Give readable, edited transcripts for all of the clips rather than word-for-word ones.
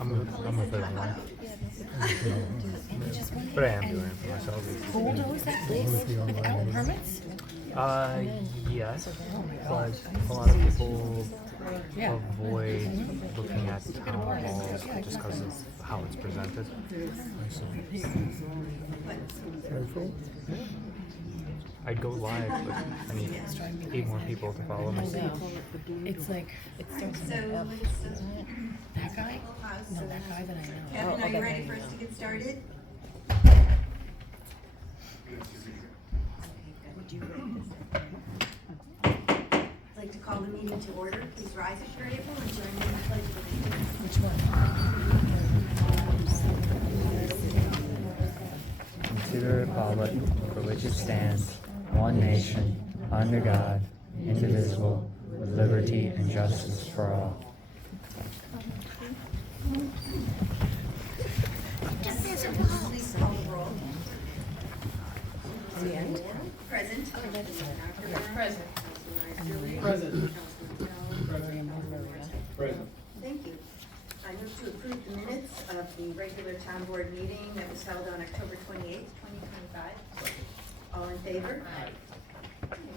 I'm a bit online. But I am doing it for myself. Bulldoze that place without permits? Yes, but a lot of people avoid looking at town halls just because of how it's presented. I'd go live, but I need 8 more people to follow me. It's like, it starts with an F, isn't it? That guy? No, that guy that I know. Kevin, are you ready for us to get started? Would you rate this? I'd like to call the meeting to order. Please rise if you're able and join me in the pledge of allegiance. Which one? To the republic for which it stands, one nation, under God, indivisible, with liberty and justice for all. Please call the roll. The end? Present. Present. Thank you. I move to approve the minutes of the regular town board meeting that was held on October 28th, 2025. All in favor? Aye.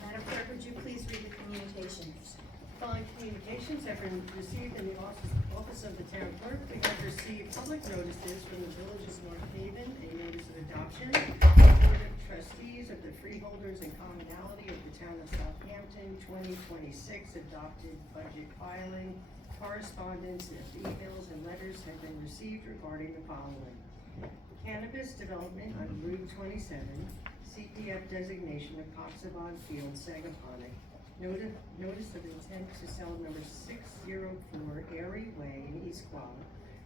Madam Clerk, would you please read the communications? Following communications have been received in the office of the town clerk. We have received public notices from the Village of North Haven, a notice of adoption, Board of Trustees of the Freeholders and Commonalty of the Town of Southampton, 2026 adopted budget filing, correspondence, emails, and letters have been received regarding the following. Cannabis development on Route 27, CPF designation of Coxabon Field, Sagaponic. Notice of intent to sell number 604 Airy Way in East Quad.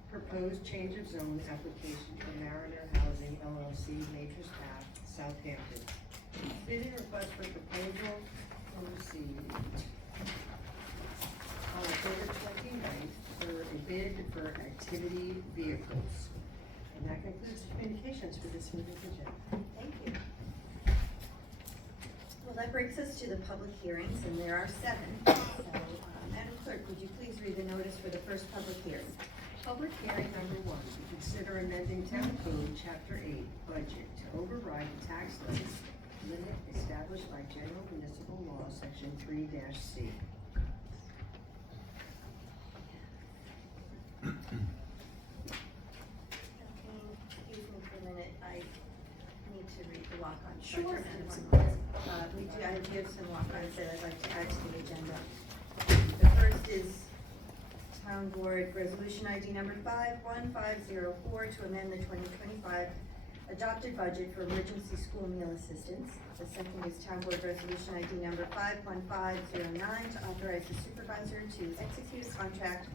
Proposed change of zone application for Mariner Housing LLC, Matrix Path, Southampton. Bidding request for proposal received on October 29th for a bid for activity vehicles. And that concludes the communications for this meeting agenda. Thank you. Well, that brings us to the public hearings, and there are 7. So, Madam Clerk, would you please read the notice for the first public hearing? Public hearing number 1, to consider amending Town Code Chapter 8, Budget, to override the tax limit established by General Municipal Law, Section 3-C. Excuse me for a minute, I need to read the walk-on. Sure. I do have some walk-ons that I'd like to add to the agenda. The first is Town Board Resolution ID number 51504 to amend the 2025 adopted budget for emergency school meal assistance. The second is Town Board Resolution ID number 51509 to authorize the supervisor to execute a contract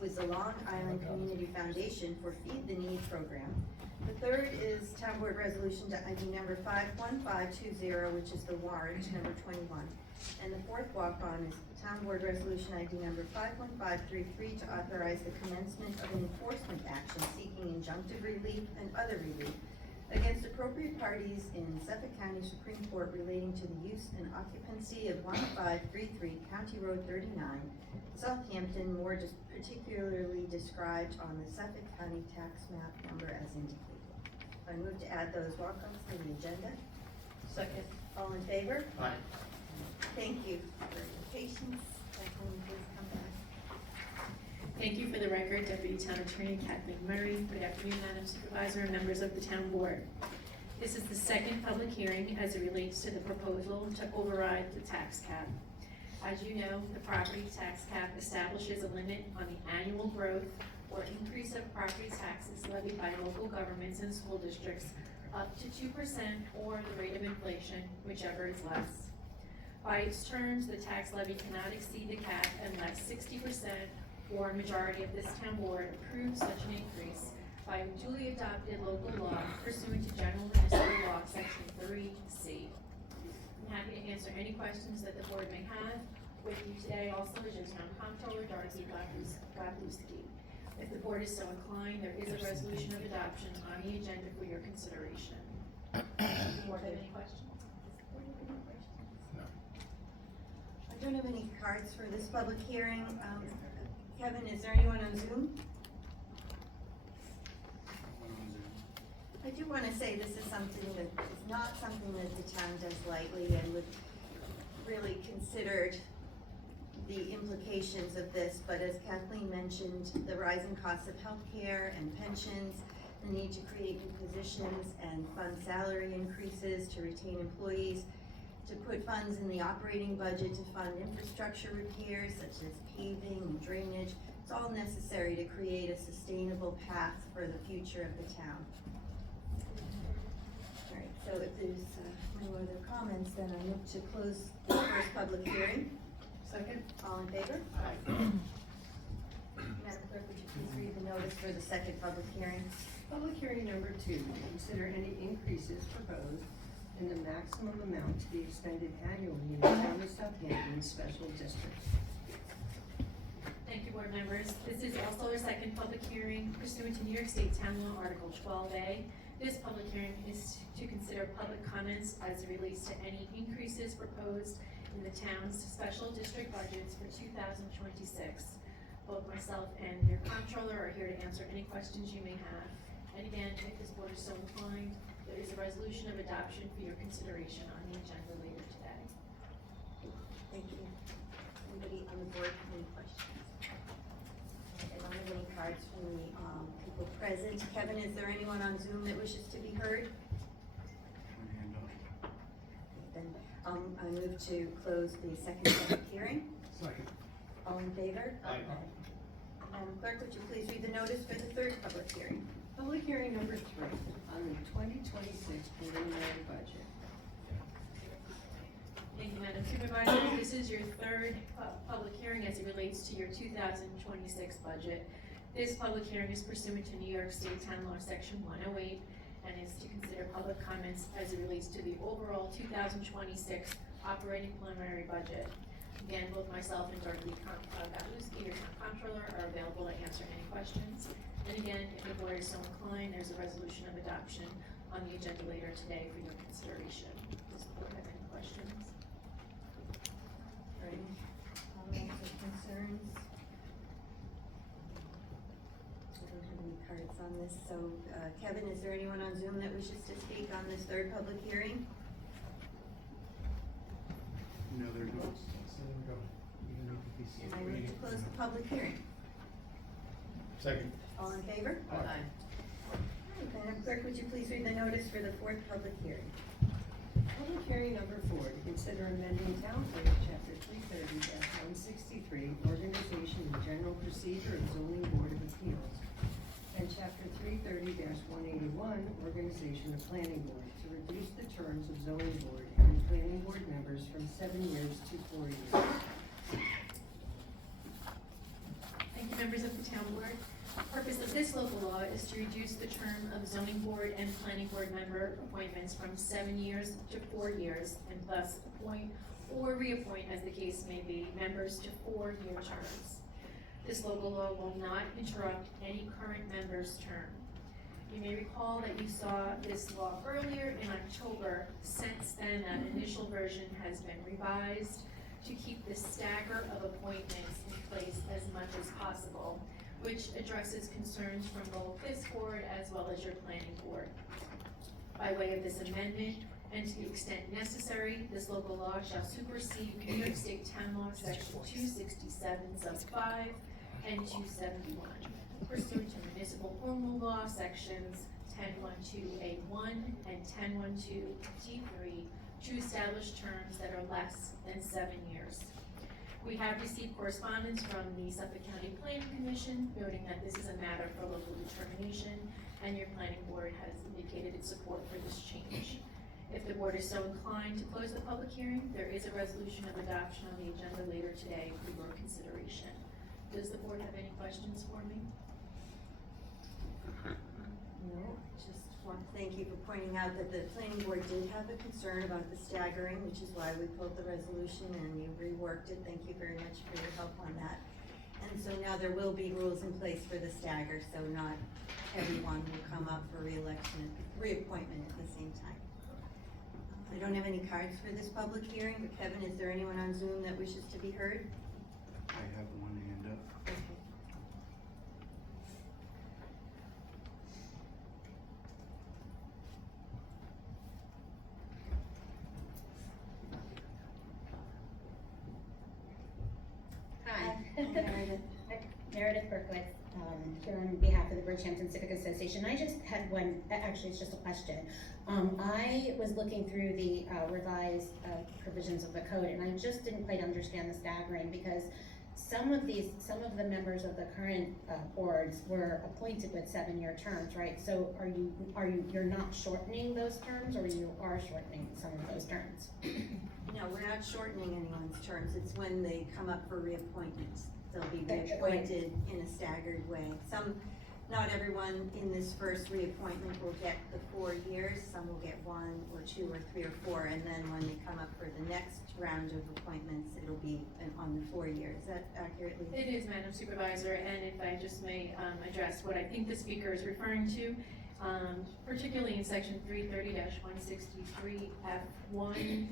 with the Long Island Community Foundation for Feed the Need program. The third is Town Board Resolution to ID number 51520, which is the warrant number 21. And the fourth walk-on is Town Board Resolution ID number 51533 to authorize the commencement of an enforcement action seeking injunctive relief and other relief against appropriate parties in Suffolk County Supreme Court relating to the use and occupancy of 1533 County Road 39, Southampton, more particularly described on the Suffolk County tax map number as indicated. I move to add those walk-ons to the agenda. Second. All in favor? Aye. Thank you for your patience. Kathleen, please come back. Thank you. For the record, Deputy Town Attorney Kathleen Murray. Good afternoon, Madam Supervisor and members of the Town Board. This is the second public hearing as it relates to the proposal to override the tax cap. As you know, the property tax cap establishes a limit on the annual growth or increase of property taxes levied by local governments and school districts up to 2% or the rate of inflation, whichever is less. By its terms, the tax levy cannot exceed the cap unless 60% or a majority of this town board approves such an increase by a duly adopted local law pursuant to General Municipal Law, Section 3C. I'm happy to answer any questions that the board may have. With you today also is your Town Comptroller, Dorothy Gladlewski. If the board is so inclined, there is a resolution of adoption on the agenda for your consideration. Do you have any questions? I don't have any cards for this public hearing. Kevin, is there anyone on Zoom? I do want to say this is something that is not something that the town does lightly and would really considered the implications of this, but as Kathleen mentioned, the rising costs of healthcare and pensions, the need to create new positions and fund salary increases to retain employees, to put funds in the operating budget to fund infrastructure repairs such as paving and drainage. It's all necessary to create a sustainable path for the future of the town. All right, so if there's no other comments, then I move to close the first public hearing. Second? All in favor? Aye. Madam Clerk, would you please read the notice for the second public hearing? Public hearing number 2, to consider any increases proposed in the maximum amount to be expended annually in the town of Southampton Special District. Thank you, board members. This is also our second public hearing pursuant to New York State Town Law Article 12A. This public hearing is to consider public comments as it relates to any increases proposed in the town's special district budgets for 2026. Both myself and your comptroller are here to answer any questions you may have. And again, if this board is so inclined, there is a resolution of adoption for your consideration on the agenda later today. Thank you. Anybody on the board have any questions? I don't have any cards from the people present. Kevin, is there anyone on Zoom that wishes to be heard? Then I move to close the second public hearing. Second. All in favor? Aye. Madam Clerk, would you please read the notice for the third public hearing? Public hearing number 3, on the 2026 preliminary budget. Thank you, Madam Supervisor. This is your third public hearing as it relates to your 2026 budget. This public hearing is pursuant to New York State Town Law Section 108 and is to consider public comments as it relates to the overall 2026 operating preliminary budget. Again, both myself and Dorothy Gatlowski, your town comptroller, are available to answer any questions. And again, if the board is so inclined, there's a resolution of adoption on the agenda later today for your consideration. Does the board have any questions? Or any comments or concerns? I don't have any cards on this, so Kevin, is there anyone on Zoom that wishes to speak on this third public hearing? No, there's no. So there we go. Even though the PC is I move to waiting. close the public hearing. Second. All in favor? Aye. Madam Clerk, would you please read the notice for the fourth public hearing? Public hearing number 4, to consider amending Town Code Chapter 330-163, Organization and General Procedure of Zoning Board of Appeals, and Chapter 330-181, Organization of Planning Board, to reduce the terms of zoning board and planning board members from 7 years to 4 years. Thank you, members of the town board. The purpose of this local law is to reduce the term of zoning board and planning board member appointments from 7 years to 4 years, and thus appoint or reappoint, as the case may be, members to 4-year terms. This local law will not interrupt any current member's term. You may recall that you saw this law earlier in October. Since then, an initial version has been revised to keep the stagger of appointments in place as much as possible, which addresses concerns from both this board as well as your planning board. By way of this amendment, and to the extent necessary, this local law shall supersede New York State Town Law Section 267 sub 5 and 271, pursuant to Municipal Home Rule Law Sections 1012A1 and 1012D3, to establish terms that are less than 7 years. We have received correspondence from the Suffolk County Planning Commission noting that this is a matter for local determination, and your planning board has indicated its support for this change. If the board is so inclined to close the public hearing, there is a resolution of adoption on the agenda later today for your consideration. Does the board have any questions for me? No, just want to thank you for pointing out that the planning board did have a concern about the staggering, which is why we pulled the resolution and you reworked it. Thank you very much for your help on that. And so now there will be rules in place for the stagger, so not everyone will come up for reappointment at the same time. I don't have any cards for this public hearing, but Kevin, is there anyone on Zoom that wishes to be heard? I have one hand up. Okay. Meredith Berkowitz, here on behalf of the Bridgehampton Civic Association. I just had one, actually it's just a question. I was looking through the revised provisions of the code, and I just didn't quite understand the staggering, because some of the members of the current boards were appointed with 7-year terms, right? So you're not shortening those terms, or you are shortening some of those terms? No, we're not shortening anyone's terms. It's when they come up for reappointments. They'll be reappointed in a staggered way. Not everyone in this first reappointment will get the 4 years. Some will get 1 or 2 or 3 or 4, and then when they come up for the next round of appointments, it'll be on the 4 years. Is that accurately? It is, Madam Supervisor, and if I just may address what I think the speaker is referring to, particularly in section 330-163F1,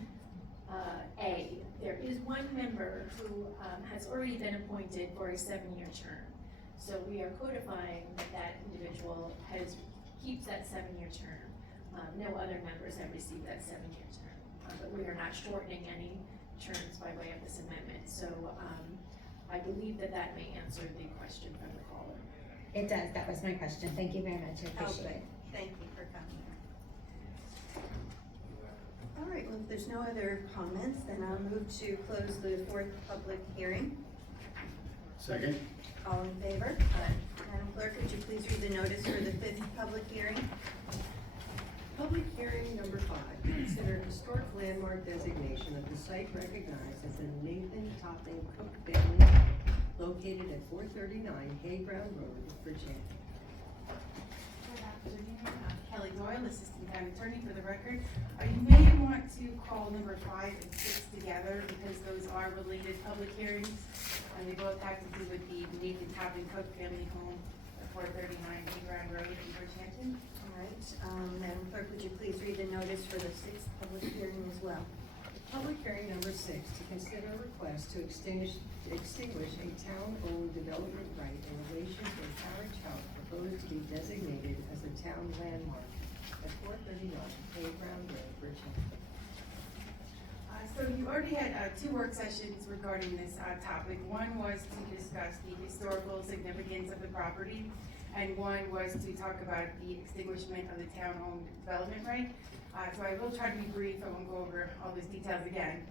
A, there is one member who has already been appointed for a 7-year term. So we are codifying that individual keeps that 7-year term. No other members have received that 7-year term, but we are not shortening any terms by way of this amendment. So I believe that may answer the question from the caller. It does, that was my question. Thank you very much, I appreciate it. Thank you for coming. All right, well, if there's no other comments, then I'll move to close the 4th public hearing. Second. All in favor? Madam Clerk, would you please read the notice for the 5th public hearing? Public hearing number 5, consider historic landmark designation of the site recognized as the Nathan Topping Cook family home located at 439 Hayground Road, Bridgehampton. Good afternoon, Kelly Doyle, Assistant Town Attorney for the record. You may want to call number 5 and 6 together because those are related public hearings, and they both have to do with the Nathan Topping Cook family home at 439 Hayground Road in Bridgehampton. All right, Madam Clerk, would you please read the notice for the 6th public hearing as well? Public hearing number 6, to consider a request to extinguish a town-owned development right in relation to a carriage house proposed to be designated as a town landmark at 439 Hayground Road, Bridgehampton. So you already had 2 work sessions regarding this topic. One was to discuss the historical significance of the property, and one was to talk about the extinguishment of the town-owned development right. So I will try to be brief. I won't go over all those details again.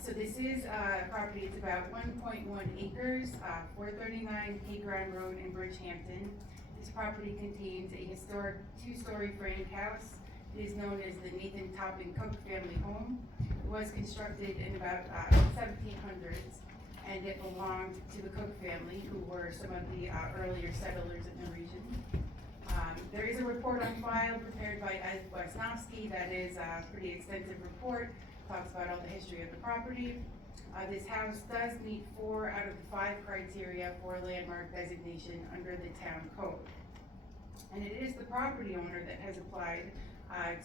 So this is a property, it's about 1.1 acres, 439 Hayground Road in Bridgehampton. This property contains a historic 2-story framed house. It is known as the Nathan Topping Cook family home. It was constructed in about 1700s, and it belonged to the Cook family, who were some of the earlier settlers in the region. There is a report on file prepared by Ed Wesnowski. That is a pretty extensive report, talks about all the history of the property. This house does meet 4 out of the 5 criteria for landmark designation under the town code. And it is the property owner that has applied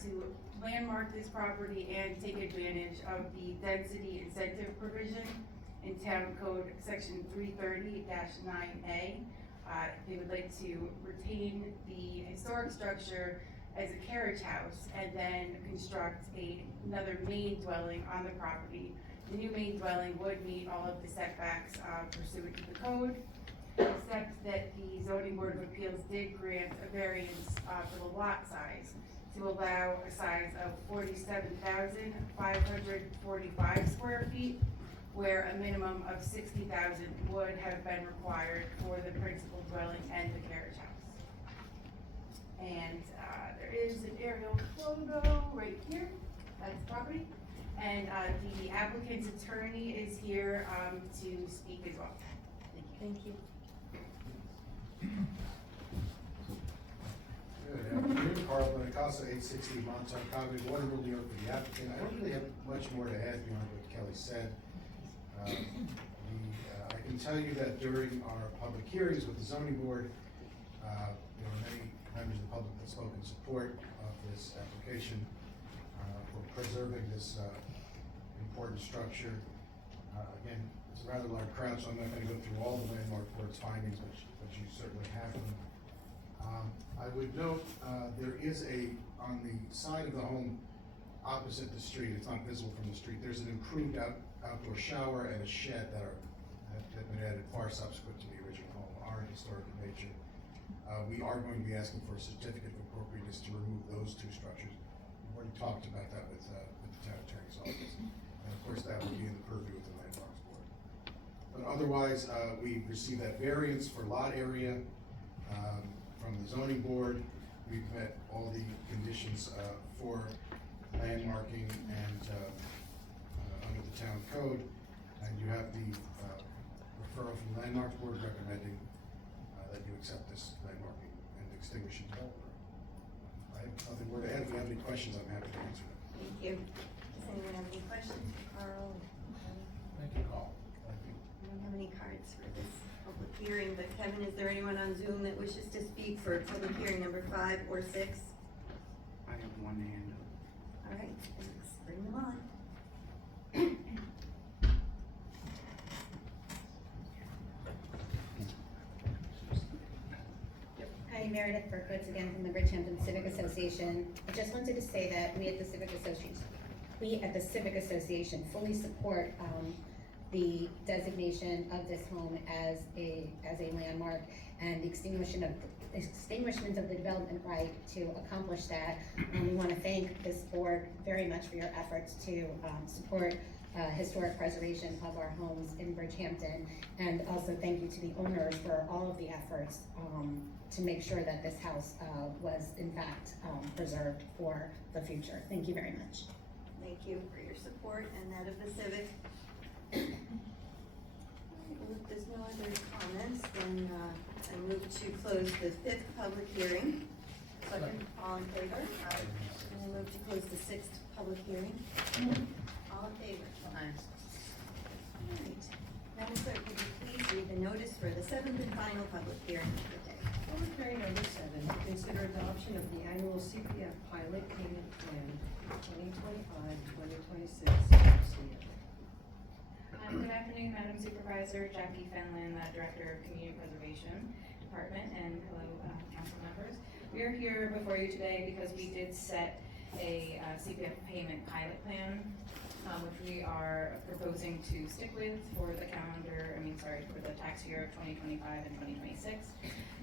to landmark this property and take advantage of the density incentive provision in town code section 330-9A. They would like to retain the historic structure as a carriage house and then construct another main dwelling on the property. The new main dwelling would meet all of the setbacks pursuant to the code, except that the Zoning Board of Appeals did grant a variance for the lot size to allow a size of 47,545 square feet, where a minimum of 60,000 would have been required for the principal dwelling and the carriage house. And there is an aerial photo right here, that's the property. And the applicant's attorney is here to speak as well. Thank you. Good afternoon, Carl Benacasa, 860 Montauk Highway, Waterville, New York, for the applicant. I don't really have much more to add beyond what Kelly said. I can tell you that during our public hearings with the zoning board, there were many members of the public that spoke in support of this application for preserving this important structure. Again, it's a rather large crowd, so I'm not going to go through all the landmark board's findings, but you certainly have them. I would note there is on the side of the home opposite the street, it's not visible from the street, there's an improved outdoor shower and a shed that have been added far subsequent to the original home are historic in nature. We are going to be asking for a certificate of appropriateness to remove those two structures. We've already talked about that with the town attorney's office. And of course, that would be in the purview of the landmarks board. But otherwise, we received that variance for lot area from the zoning board. We've met all the conditions for landmarking and under the town code. And you have the referral from the landmarks board recommending that you accept this landmarking and extinguishing development. I have nothing more to add. If you have any questions, I'm happy to answer them. Thank you. Does anyone have any questions for Carl? Thank you, Carl. Thank you. I don't have any cards for this public hearing, but Kevin, is there anyone on Zoom that wishes to speak for public hearing number 5 or 6? I have one hand up. All right, thanks. Bring them on. Hi, Meredith Berkowitz again from the Bridgehampton Civic Association. I just wanted to say that we at the Civic Association fully support the designation of this home as a landmark and the extinguishment of the development right to accomplish that. We want to thank this board very much for your efforts to support historic preservation of our homes in Bridgehampton, and also thank you to the owners for all of the efforts to make sure that this house was in fact preserved for the future. Thank you very much. Thank you for your support and that of the Civic. Well, if there's no other comments, then I move to close the 5th public hearing. Second. All in favor? Aye. And I move to close the 6th public hearing. All in favor? Aye. All right. Madam Clerk, could you please read the notice for the 7th and final public hearing of the day? Public hearing number 7, to consider adoption of the annual CPF pilot payment plan 2025-2026 school year. Good afternoon, Madam Supervisor, Jackie Fenlon, Director of Community Preservation Department, and hello, council members. We are here before you today because we did set a CPF payment pilot plan, which we are proposing to stick with for the for the tax year of 2025 and 2026.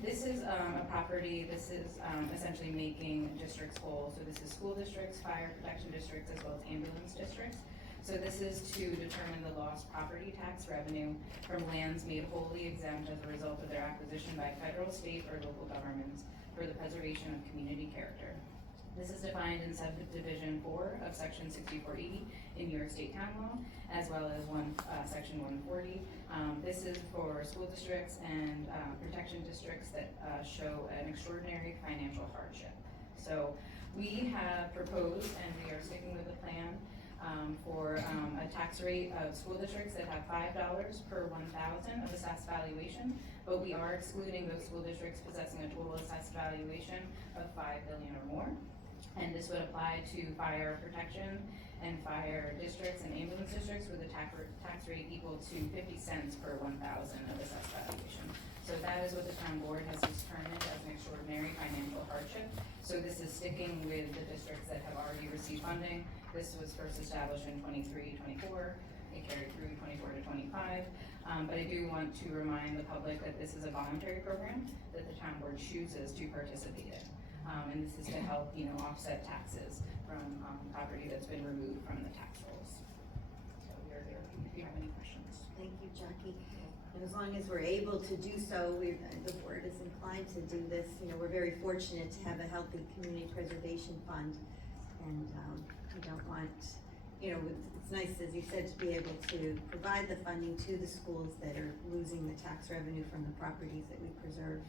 This is a property, this is essentially making districts whole. So this is school districts, fire protection districts, as well as ambulance districts. So this is to determine the lost property tax revenue from lands made wholly exempt as a result of their acquisition by federal, state, or local governments for the preservation of community character. This is defined in subdivision 4 of section 6480 in New York State Town Law, as well as section 140. This is for school districts and protection districts that show an extraordinary financial hardship. So we have proposed, and we are sticking with the plan, for a tax rate of school districts that have $5 per 1,000 of assessed valuation, but we are excluding those school districts possessing a total assessed valuation of $5 billion or more. And this would apply to fire protection and fire districts and ambulance districts with a tax rate equal to 50 cents per 1,000 of assessed valuation. So that is what the town board has determined as an extraordinary financial hardship. So this is sticking with the districts that have already received funding. This was first established in 23-24. It carried through 24 to 25. But I do want to remind the public that this is a voluntary program that the town board chooses to participate in. And this is to help, offset taxes from property that's been removed from the tax rolls. So we are here if you have any questions. Thank you, Jackie. And as long as we're able to do so, the board is inclined to do this. We're very fortunate to have a healthy community preservation fund. And we don't want, it's nice, as you said, to be able to provide the funding to the schools that are losing the tax revenue from the properties that we preserve.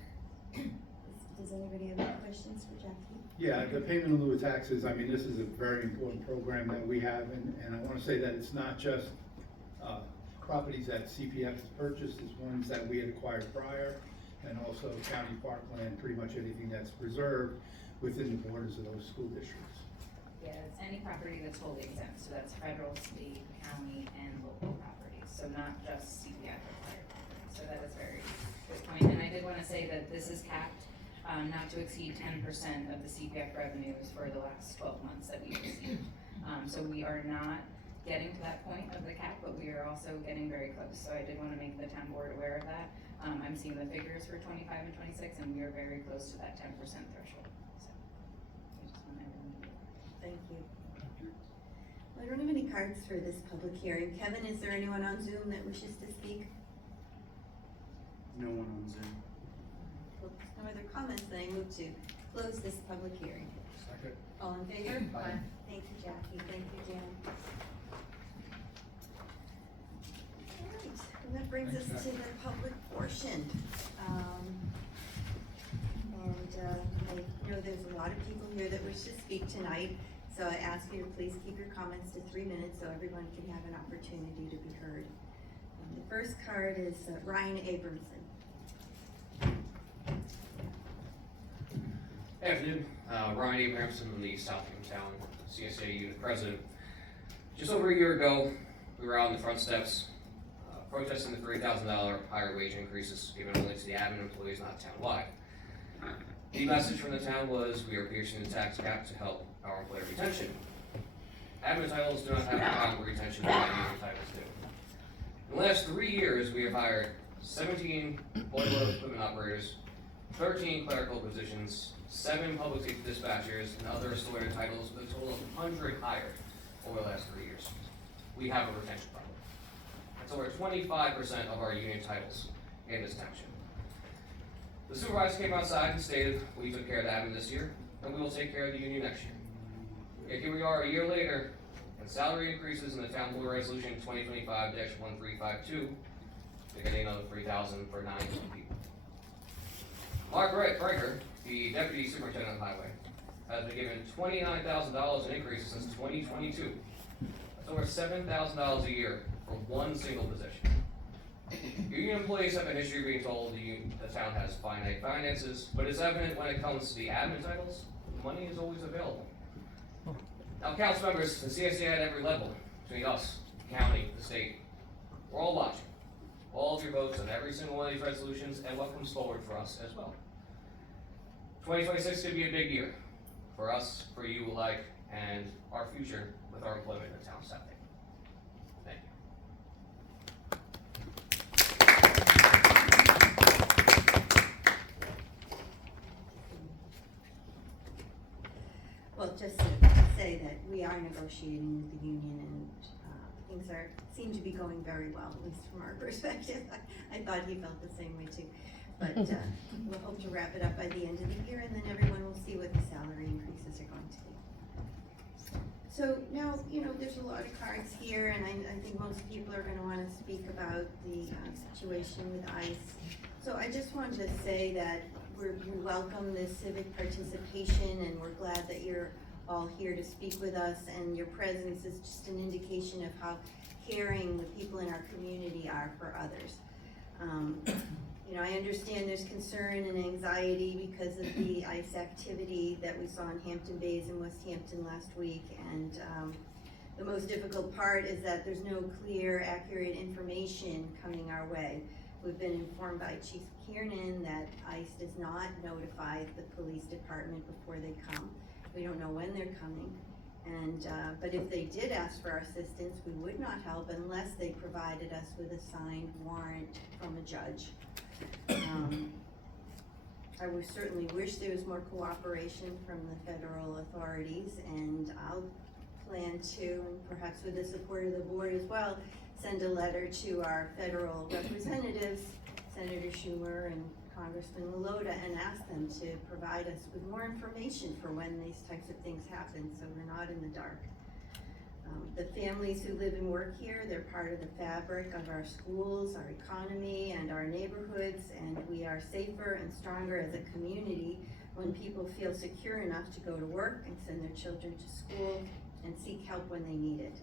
Does anybody have any questions for Jackie? Yeah, the payment in lieu of taxes, this is a very important program that we have, and I want to say that it's not just properties that CPF has purchased, it's ones that we had acquired prior, and also county parkland, pretty much anything that's preserved within the borders of those school districts. Yeah, it's any property that's wholly exempt, so that's federal, state, county, and local properties, so not just CPF required properties. So that is a very good point, and I did want to say that this is capped not to exceed 10% of the CPF revenues for the last 12 months that we've received. So we are not getting to that point of the cap, but we are also getting very close. So I did want to make the town board aware of that. I'm seeing the figures for 25 and 26, and we are very close to that 10% threshold. So I just want everyone to know. Thank you. Well, I don't have any cards for this public hearing. Kevin, is there anyone on Zoom that wishes to speak? No one on Zoom. Well, no other comments, then I move to close this public hearing. Second. All in favor? Aye. Thank you, Jackie. Thank you, Jan. All right, and that brings us to the public portion. I know there's a lot of people here that wish to speak tonight, so I ask you to please keep your comments to 3 minutes so everyone can have an opportunity to be heard. The first card is Ryan Abramson. Hey, afternoon. Ryan Abrahamson, I'm the Southampton Townhall CSA unit president. Just over a year ago, we were out on the front steps protesting the $3,000 higher wage increases given only to the admin employees, not townwide. The message from the town was we are piercing the tax cap to help our employer retention. Admin titles do not have proper retention that union titles do. In the last 3 years, we have hired 17 boiler equipment operators, 13 clerical positions, 7 public safety dispatchers, and other ancillary titles with a total of 100 hired over the last 3 years. We have a retention problem. That's over 25% of our union titles in this township. The supervisor came outside and stated, we took care of the admin this year, and we will take care of the union next year. Yet here we are a year later, and salary increases in the town board resolution 2025-1352, they're getting another $3,000 for 9 people. Mark Breaker, the deputy superintendent of highway, has been given $29,000 in increases since 2022. That's over $7,000 a year for one single position. Union employees have a history of being told the town has finite finances, but it's evident when it comes to the admin titles, money is always available. Now, council members, the CSA at every level, between us, the county, the state, we're all watching. All of your votes on every single one of these resolutions and what comes forward for us as well. 2026 could be a big year for us, for you alike, and our future with our employment in the town of Southampton. Thank you. Well, just to say that we are negotiating with the union and things seem to be going very well, at least from our perspective. I thought he felt the same way too. But we'll hope to wrap it up by the end of the year, and then everyone will see what the salary increases are going to be. So now, there's a lot of cards here, and I think most people are gonna wanna speak about the situation with ICE. So I just wanted to say that we welcome this civic participation, and we're glad that you're all here to speak with us, and your presence is just an indication of how caring the people in our community are for others. I understand there's concern and anxiety because of the ICE activity that we saw in Hampton Bays and West Hampton last week, and the most difficult part is that there's no clear, accurate information coming our way. We've been informed by Chief Kiernan that ICE does not notify the police department before they come. We don't know when they're coming, and but if they did ask for our assistance, we would not help unless they provided us with a signed warrant from a judge. I would certainly wish there was more cooperation from the federal authorities, and I'll plan to, and perhaps with the support of the board as well, send a letter to our federal representatives, Senator Schumer and Congressman Lilota, and ask them to provide us with more information for when these types of things happen, so we're not in the dark. The families who live and work here, they're part of the fabric of our schools, our economy, and our neighborhoods, and we are safer and stronger as a community when people feel secure enough to go to work and send their children to school and seek help when they need it.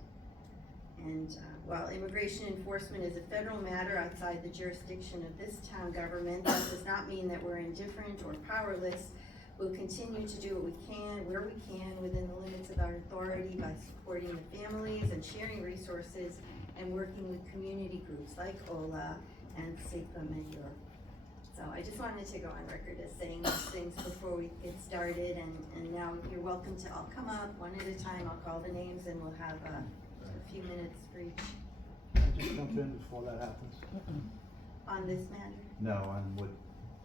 And while immigration enforcement is a federal matter outside the jurisdiction of this town government, that does not mean that we're indifferent or powerless. We'll continue to do what we can, where we can, within the limits of our authority by supporting the families and sharing resources and working with community groups like OLA and SEPA Medure. So I just wanted to go on record as saying those things before we get started, and now you're welcome to all come up one at a time. I'll call the names and we'll have a few minutes for each Can I just jump in before that happens? on this matter. No, on what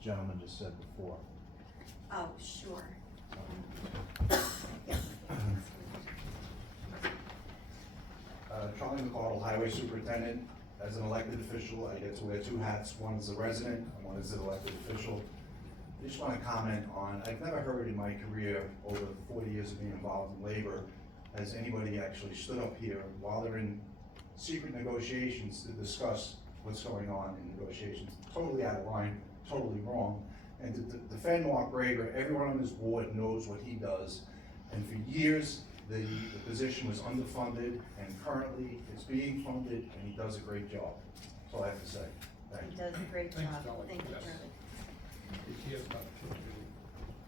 gentleman just said before. Oh, sure. Charlie McCardle, Highway Superintendent. As an elected official, I get to wear two hats. One is a resident, and one is an elected official. I just want to comment on, I've never heard in my career, over 40 years of being involved in labor, has anybody actually stood up here while they're in secret negotiations to discuss what's going on in negotiations. Totally out of line, totally wrong. And to defend Mark Graber, everyone on this board knows what he does. And for years, the position was underfunded, and currently it's being funded, and he does a great job. That's all I have to say. Thank He you. does a great job. Thank you, Charlie.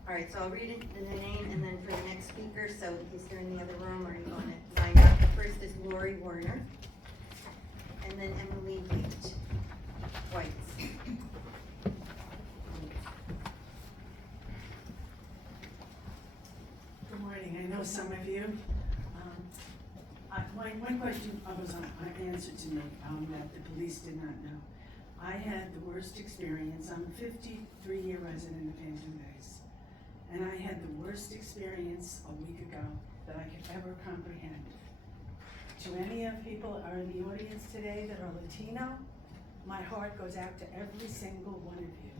All right, so I'll read the name and then for the next speaker, so in case they're in the other room or you want to line up. The first is Lori Werner, and then Emily White. Good morning. I know some of you. One question was answered to me that the police did not know. I had the worst experience. I'm a 53-year resident of Hampton Bays. And I had the worst experience a week ago that I could ever comprehend. To any of people are in the audience today that are Latino, my heart goes out to every single one of you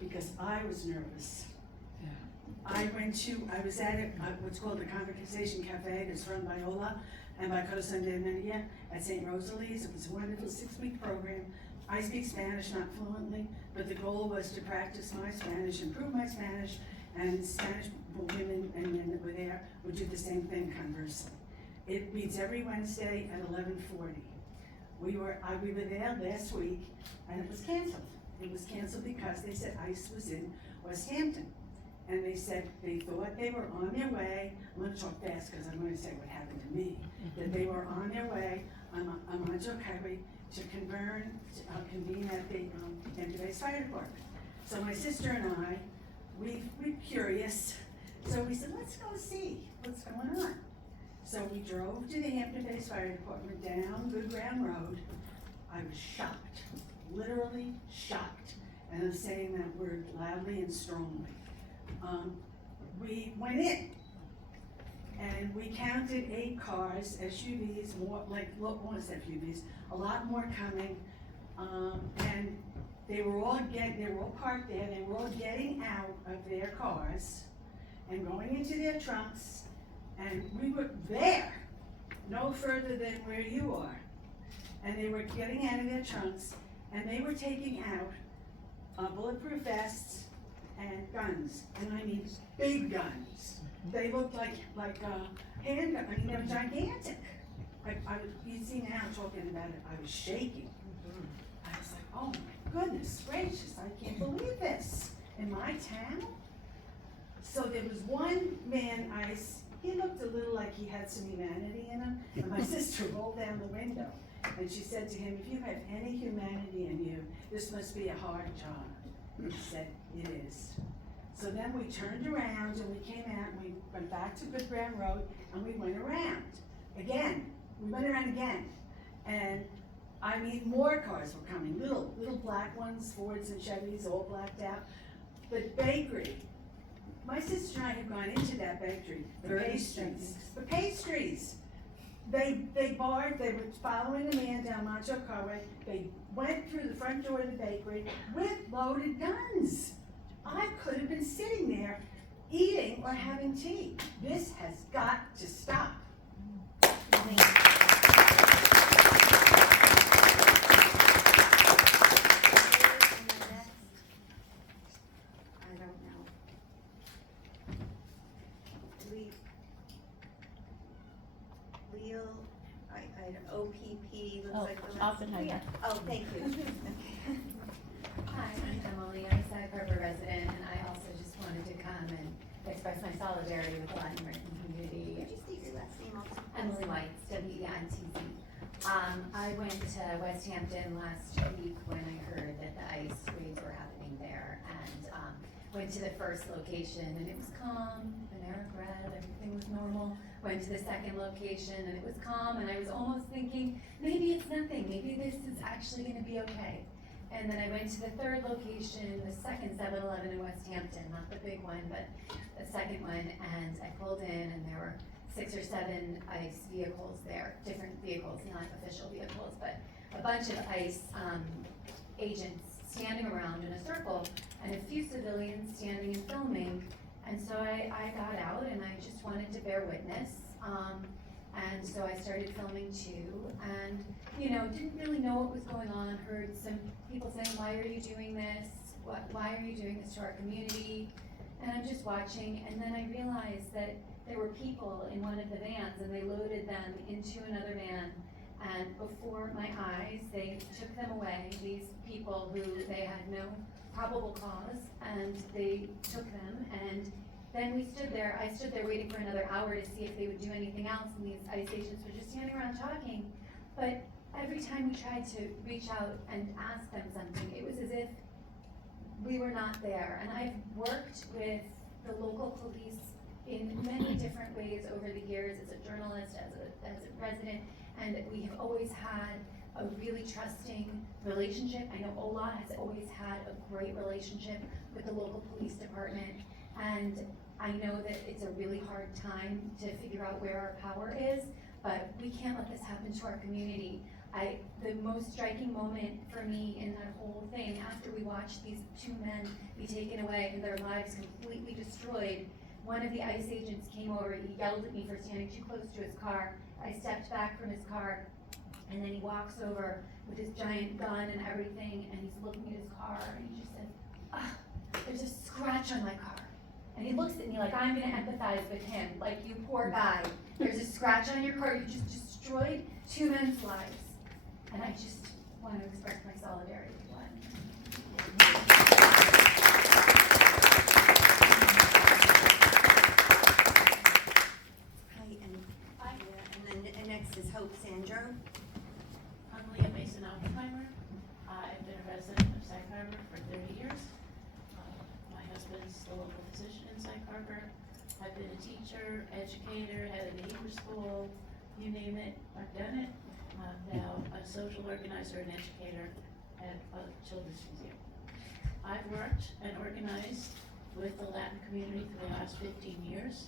because I was nervous. I was at what's called the Conversation Cafe that's run by Ola and by Cosa de Media at St. Rosalie's. It was a wonderful 6-week program. I speak Spanish, not fluently, but the goal was to practice my Spanish, improve my Spanish, and Spanish women and men that were there would do the same thing conversely. It meets every Wednesday at 11:40. We were there last week, and it was canceled. It was canceled because they said ICE was in West Hampton. And they said they thought they were on their way. I'm going to talk fast because I'm going to say what happened to me. That they were on their way on Montauk Highway to convene at the Hampton Bays Fire Department. So my sister and I, we're curious. So we said, let's go see what's going on. So we drove to the Hampton Bays Fire Department down Good Ground Road. I was shocked, literally shocked. And I'm saying that word loudly and strongly. We went in and we counted 8 cars, SUVs, more like almost SUVs, a lot more coming, and they were all parked there. They were all getting out of their cars and going into their trunks, and we were there, no further than where you are, and they were getting out of their trunks, and they were taking out bulletproof vests and guns, and I mean big guns. They looked like handguns. I mean, they were gigantic. You see now talking about it, I was shaking. I was like, oh my goodness gracious, I can't believe this in my town. So there was one man, he looked a little like he had some humanity in him, and my sister rolled down the window, and she said to him, if you have any humanity in you, this must be a hard job. He said, it is. So then we turned around and we came out and we went back to Good Ground Road and we went around again. We went around again. And I mean, more cars were coming, little black ones, Fords and Chevys, all blacked out. But bakery, my sister and I had gone into that bakery, the pastries. They were following a man down Montauk Highway. They went through the front door of the bakery with loaded guns. I could have been sitting there eating or having tea. This has got to stop. OPP, looks like the last. Oppenheimer. Oh, thank you. Hi, I'm Emily. I'm a Sag Harbor resident, and I also just wanted to come and express my solidarity with the Latin American community. Could you state your last name also? Emily White, W-E-I-T-Z. I went to West Hampton last week when I heard that the ICE raids were happening there, and went to the first location and it was calm, Panera Bread, everything was normal. Went to the second location and it was calm, and I was almost thinking, maybe it's nothing, maybe this is actually gonna be okay. And then I went to the third location, the second 7-Eleven in West Hampton, not the big one, but the second one, and I pulled in and there were 6 or 7 ICE vehicles there, different vehicles, not official vehicles, but a bunch of ICE agents standing around in a circle, and a few civilians standing and filming. And so I got out and I just wanted to bear witness. And so I started filming too, and didn't really know what was going on. Heard some people saying, why are you doing this? Why are you doing this to our community? And I'm just watching, and then I realized that there were people in one of the vans, and they loaded them into another van. And before my eyes, they took them away, these people who they had no probable cause, and they took them, and then I stood there waiting for another hour to see if they would do anything else, and these ICE agents were just standing around talking. But every time we tried to reach out and ask them something, it was as if we were not there. And I've worked with the local police in many different ways over the years, as a journalist, as a resident, and we have always had a really trusting relationship. I know Ola has always had a great relationship with the local police department, and I know that it's a really hard time to figure out where our power is, but we can't let this happen to our community. The most striking moment for me in that whole thing, after we watched these 2 men be taken away and their lives completely destroyed, one of the ICE agents came over, he yelled at me for standing too close to his car. I stepped back from his car, and then he walks over with his giant gun and everything, and he's looking at his car, and he just says, there's a scratch on my car. And he looks at me like I'm gonna empathize with him, like, you poor guy. There's a scratch on your car, you just destroyed 2 men's lives. And I just want to express my solidarity with one. Hi, and then next is Hope Sandro. I'm Leah Mason Oppenheimer. I've been a resident of Sag Harbor for 30 years. My husband's the local physician in Sag Harbor. I've been a teacher, educator, head of the Hebrew school, you name it, I've done it. I'm now a social organizer and educator at a children's museum. I've worked and organized with the Latin community for the last 15 years.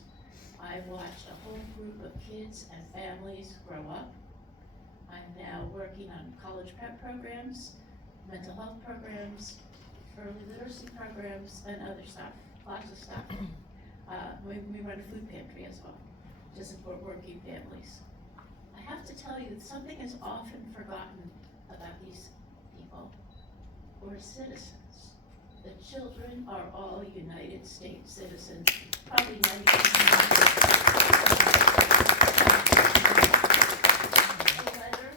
I've watched a whole group of kids and families grow up. I'm now working on college prep programs, mental health programs, early literacy programs, and other stuff, lots of stuff. We run a food pantry as well to support working families. I have to tell you that something is often forgotten about these people. We're citizens. The children are all United States citizens, probably 90%. A letter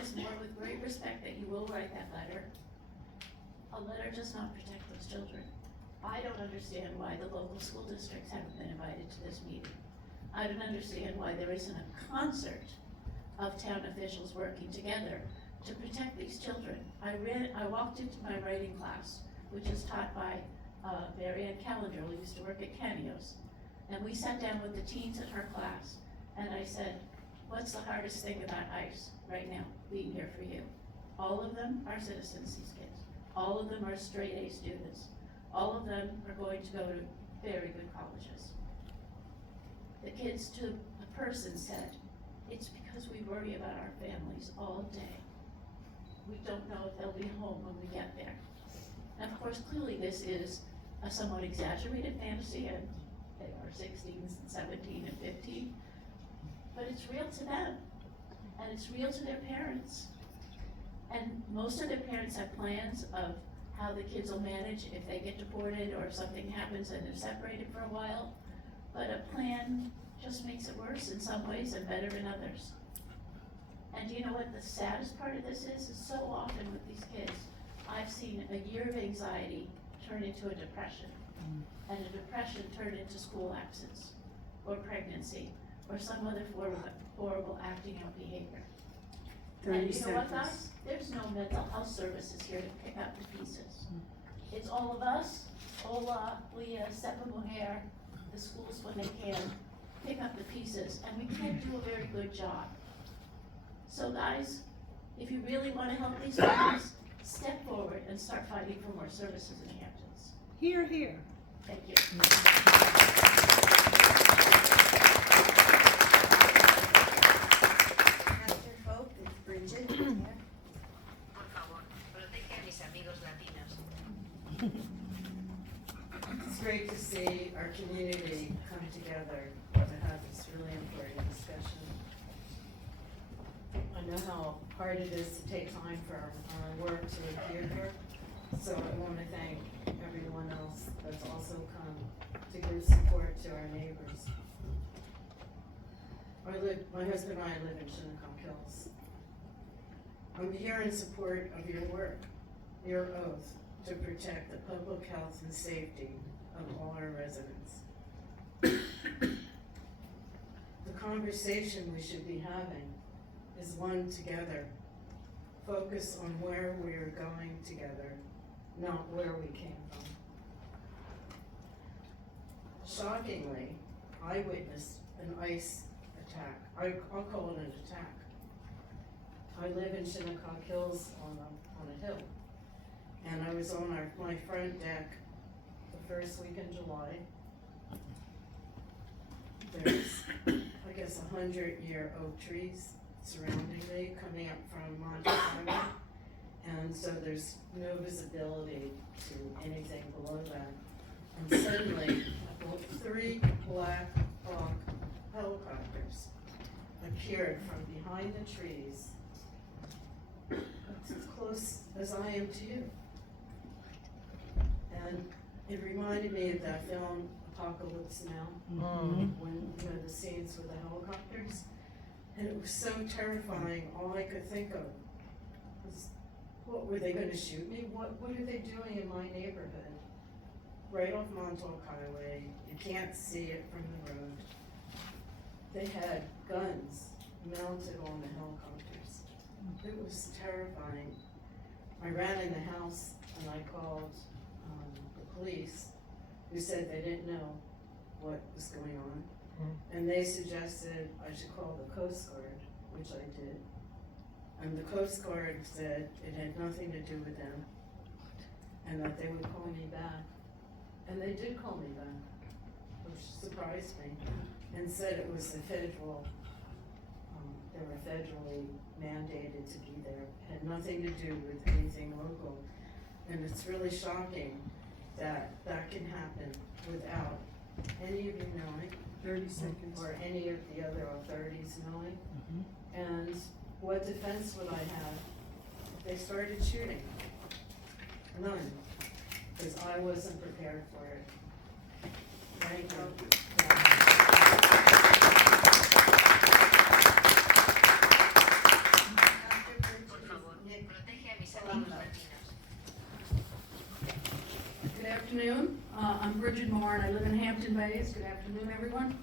is more with great respect that you will write that letter. A letter does not protect those children. I don't understand why the local school districts haven't been invited to this meeting. I don't understand why there isn't a concert of town officials working together to protect these children. I walked into my writing class, which is taught by Mary Ann Callender, who used to work at Canios. And we sat down with the teens in her class, and I said, what's the hardest thing about ICE right now, being here for you? All of them are citizens, these kids. All of them are straight A students. All of them are going to go to very good colleges. The kids to a person said, it's because we worry about our families all day. We don't know if they'll be home when we get there. And of course, clearly this is a somewhat exaggerated fantasy, and they are 16, 17, and 15. But it's real to them, and it's real to their parents. And most of their parents have plans of how the kids will manage if they get deported or if something happens and they're separated for a while. But a plan just makes it worse in some ways and better in others. And you know what the saddest part of this is so often with these kids, I've seen a year of anxiety turn into a depression, and a depression turn into school absence, or pregnancy, or some other form of horrible acting out behavior. And you know what, guys? There's no mental health services here to pick up the pieces. It's all of us, we step in here, the schools when they can, pick up the pieces, and we can't do a very good job. So guys, if you really wanna help these families, step forward and start fighting for more services in Hamptons. Here, here. Thank you. After Hope, it's Bridget. Por favor, protege a mis amigos latinos. It's great to see our community come together to have this really important discussion. I know how hard it is to take time for our work to appear here, so I want to thank everyone else that's also come to give support to our neighbors. My husband and I live in Shinnecock Hills. I'm here in support of your work, your oath to protect the public health and safety of all our residents. The conversation we should be having is one together. Focus on where we are going together, not where we came from. Shockingly, I witnessed an ICE attack. I'll call it an attack. I live in Shinnecock Hills on a hill, and I was on my front deck the first week in July. There's, I guess, 100-year oak trees surrounding me, coming up from Montana, and so there's no visibility to anything below that. And suddenly, 3 Black Hawk helicopters appeared from behind the trees, as close as I am to you. And it reminded me of that film, Apocalypse Now, when, you know, the scenes with the helicopters. And it was so terrifying. All I could think of was, what, were they gonna shoot me? What are they doing in my neighborhood? Right off Montauk Highway, you can't see it from the road. They had guns mounted on the helicopters. It was terrifying. I ran in the house and I called the police, who said they didn't know what was going on. And they suggested I should call the Coast Guard, which I did. And the Coast Guard said it had nothing to do with them and that they would call me back. And they did call me back, which surprised me, and said it was the federal, they were federally mandated to be there. It had nothing to do with anything local. And it's really shocking that that can happen without any of you knowing. 30 seconds. Or any of the other authorities knowing. And what defense would I have if they started shooting? None, because I wasn't prepared for it. Thank you. Good afternoon. I'm Bridget Moore and I live in Hampton Bays. Good afternoon, everyone.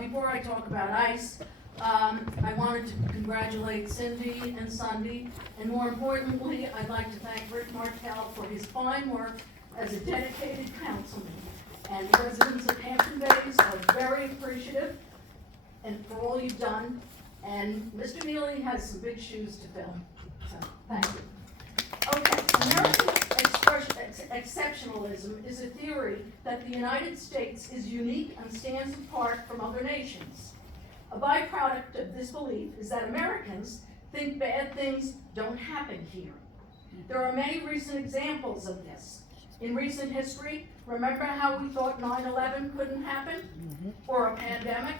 Before I talk about ICE, I wanted to congratulate Cindy and Sunday, and more importantly, I'd like to thank Rick Martell for his fine work as a dedicated councilman. And the residents of Hampton Bays are very appreciative and for all you've done. And Mr. Neely has some big shoes to fill. So, thank you. Okay, American exceptionalism is a theory that the United States is unique and stands apart from other nations. A byproduct of this belief is that Americans think bad things don't happen here. There are many recent examples of this. In recent history, remember how we thought 9/11 couldn't happen? Or a pandemic?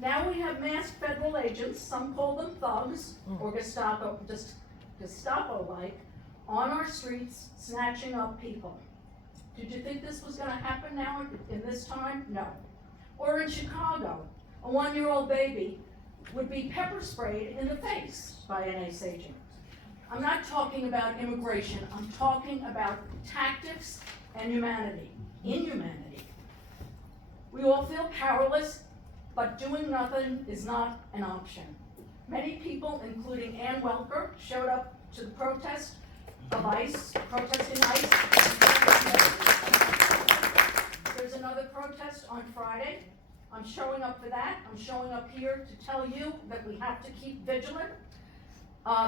Now we have masked federal agents, some call them thugs, or Gestapo-like, on our streets, snatching up people. Did you think this was gonna happen now in this time? No. Or in Chicago, a 1-year-old baby would be pepper sprayed in the face by an ICE agent. I'm not talking about immigration, I'm talking about tactics and humanity, inhumanity. We all feel powerless, but doing nothing is not an option. Many people, including Ann Welker, showed up to the protest of ICE, protesting ICE. another protest on Friday. I'm showing up for that. I'm showing up here to tell you that we have to keep vigilant,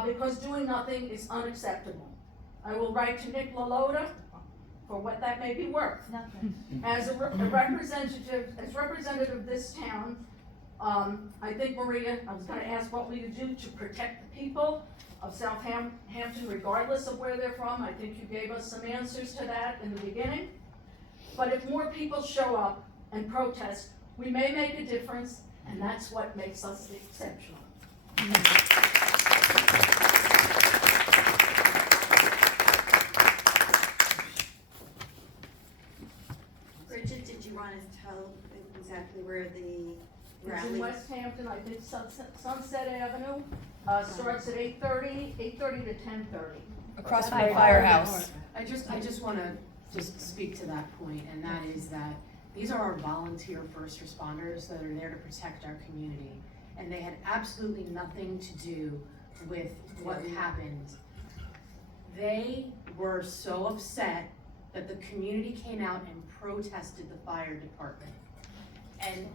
because doing nothing is unacceptable. I will write to Nick LaLoda for what that may be worth. Nothing. As a representative of this town, I think, Maria, I was gonna ask what we would do to protect the people of Southampton, regardless of where they're from. I think you gave us some answers to that in the beginning. But if more people show up and protest, we may make a difference, and that's what makes us exceptional. Bridget, did you want to tell exactly where the It's rally? in West Hampton, I think Sunset Avenue, starts at 8:30 to 10:30. Across from the firehouse. I just wanna speak to that point, and that is that these are our volunteer first responders that are there to protect our community. And they had absolutely nothing to do with what happened. They were so upset that the community came out and protested the fire department. And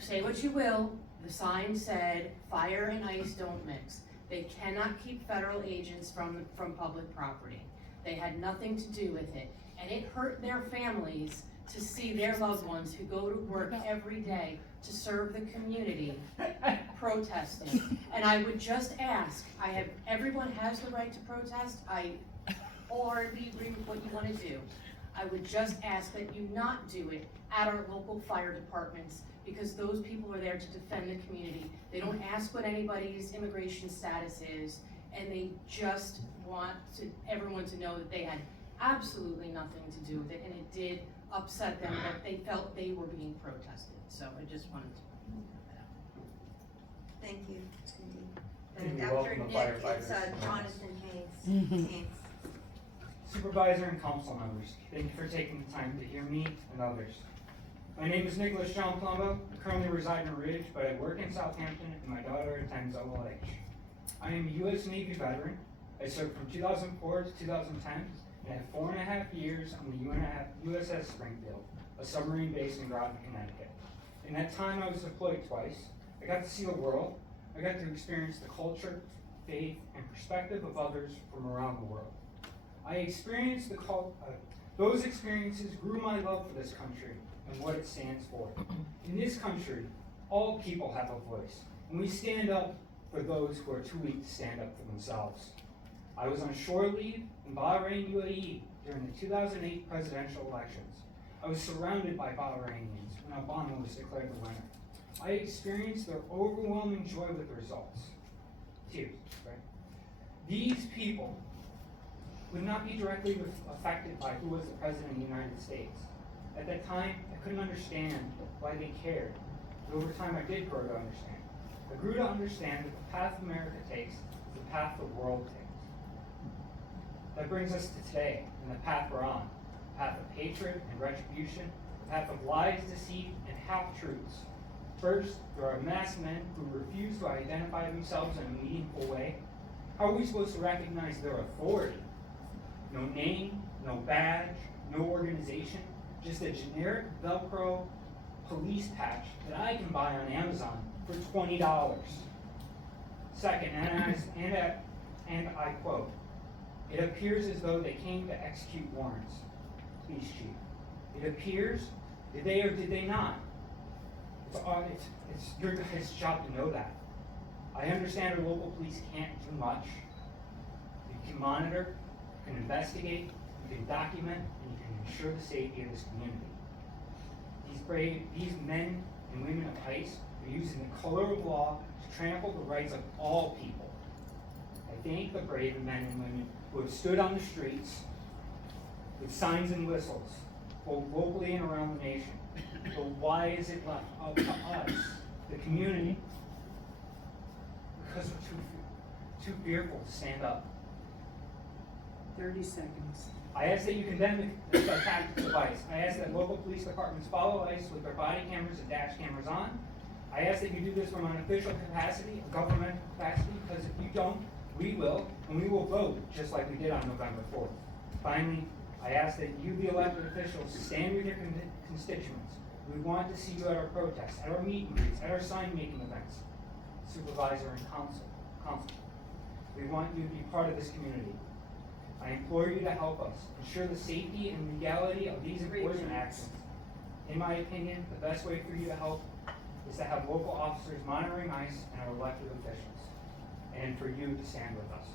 say what you will, the sign said, fire and ice don't mix. They cannot keep federal agents from public property. They had nothing to do with it. And it hurt their families to see their loved ones who go to work every day to serve the community protesting. And I would just ask, everyone has the right to protest. I wholeheartedly agree with what you want to do. I would just ask that you not do it at our local fire departments, because those people are there to defend the community. They don't ask what anybody's immigration status is, and they just want everyone to know that they had absolutely nothing to do with it, and it did upset them that they felt they were being protested. So I just wanted to point that out. Thank you, Cindy. Cindy, And after welcome to Nick, it's firefighters. Jonathan Haynes. Supervisor and council members, thank you for taking the time to hear me and others. My name is Nicholas John Palumbo. I currently reside in Ridge, but I work in Southampton, and my daughter attends OLH. I am a U.S. Navy veteran. I served from 2004 to 2010, and had 4.5 years on the USS Springfield, a submarine based in Groton, Connecticut. In that time, I was deployed twice. I got to see the world. I got to experience the culture, faith, and perspective of others from around the world. I experienced those experiences grew my love for this country and what it stands for. In this country, all people have a voice, and we stand up for those who are too weak to stand up for themselves. I was on shore leave in Bahrain, UAE during the 2008 presidential elections. I was surrounded by Bahrainians when Obama was declared the winner. I experienced their overwhelming joy with the results. Tears, right? These people would not be directly affected by who was the president of the United States. At that time, I couldn't understand why they cared, but over time I did grow to understand. I grew to understand that the path America takes is the path the world takes. That brings us to today, and the path we're on. The path of hatred and retribution, the path of lies, deceit, and half-truths. First, there are masked men who refuse to identify themselves in a meaningful way. How are we supposed to recognize their authority? No name, no badge, no organization, just a generic Velcro police patch that I can buy on Amazon for $20. Second, and I quote, "It appears as though they came to execute warrants." Police chief. It appears, did they or did they not? It's your guys' job to know that. I understand our local police can't do much. You can monitor, you can investigate, you can document, and you can ensure the safety of this community. These men and women of ICE are using the color of law to trample the rights of all people. I thank the brave men and women who have stood on the streets with signs and whistles, both locally and around the nation. But why is it left up to us, the community? Because we're too fearful to stand up. 30 seconds. I ask that you condemn the tactical device. I ask that local police departments follow ICE with their body cameras and dash cameras on. I ask that you do this from an official capacity, a governmental capacity, because if you don't, we will, and we will vote just like we did on November 4th. Finally, I ask that you, the elected officials, stand with your constituents. We want to see you at our protests, at our meet and greets, at our sign-making events, supervisor and council. We want you to be part of this community. I implore you to help us ensure the safety and legality of these enforcement actions. In my opinion, the best way for you to help is to have local officers monitoring ICE and our elected officials, and for you to stand with us.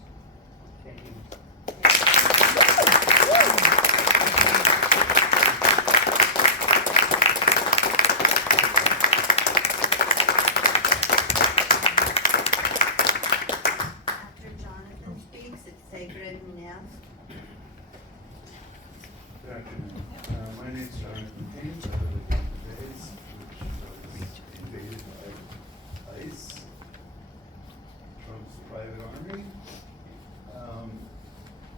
Thank you. After Jonathan speaks, it's Sacred Neff. Good afternoon. My name's Jonathan Haynes. I live at Hampton Bays, which was invaded by ICE, Trump's private army.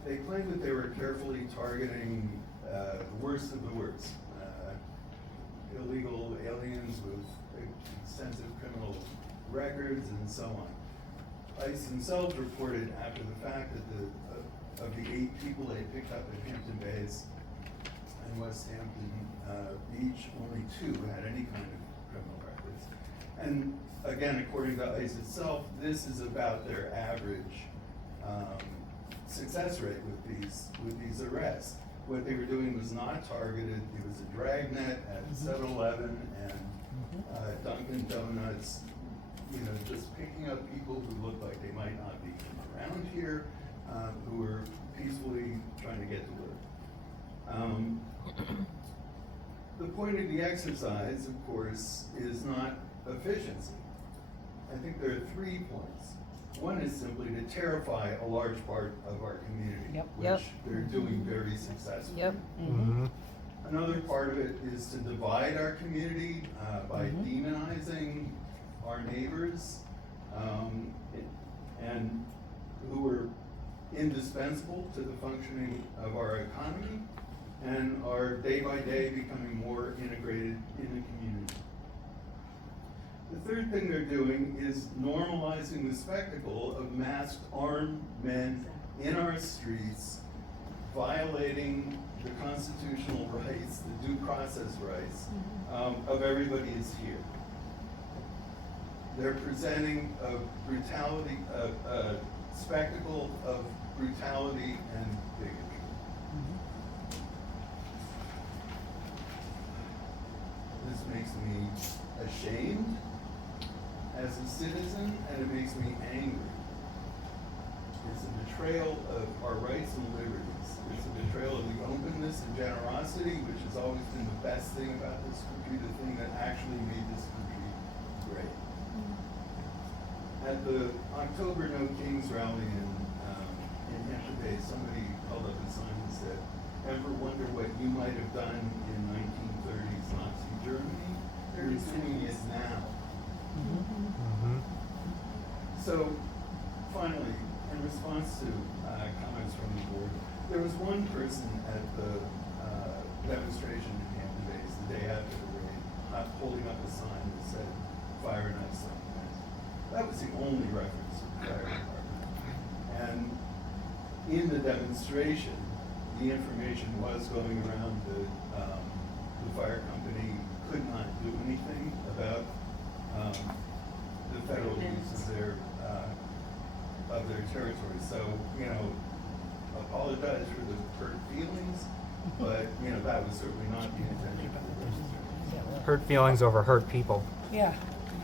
They claim that they were carefully targeting the worst of the worst. Illegal aliens with extensive criminal records and so on. ICE themselves reported after the fact that of the 8 people they picked up at Hampton Bays and West Hampton Beach, only 2 had any kind of criminal records. And again, according to ICE itself, this is about their average success rate with these arrests. What they were doing was not targeted. It was a dragnet at 7-Eleven and Dunkin' Donuts, just picking up people who looked like they might not be around here, who were peacefully trying to get to work. The point of the exercise, of course, is not efficiency. I think there are 3 points. One is simply to terrify a large part of our community, which they're doing very successfully. Another part of it is to divide our community by demonizing our neighbors and who are indispensable to the functioning of our economy and are day by day becoming more integrated in the community. The third thing they're doing is normalizing the spectacle of masked armed men in our streets, violating the constitutional rights, the due process rights of everybody is here. They're presenting a brutality, a spectacle of brutality and bigotry. This makes me ashamed as a citizen, and it makes me angry. It's a betrayal of our rights and liberties. It's a betrayal of the openness and generosity, which has always been the best thing about this country, the thing that actually made this country great. At the October No Kings rally in Hampton Bays, somebody held up a sign and said, "Ever wonder what you might have done in 1930s Nazi Germany? You're doing it now." So, finally, in response to comments from the board, there was one person at the demonstration in Hampton Bays the day after the raid, holding up a sign that said, "Fire Enough Something." That was the only reference to the fire department. And in the demonstration, the information was going around that the fire company could not do anything about the federal use of their territory. So, apologize for the hurt feelings, but, that was certainly not the intention of the Hurt feelings over hurt people. Yeah.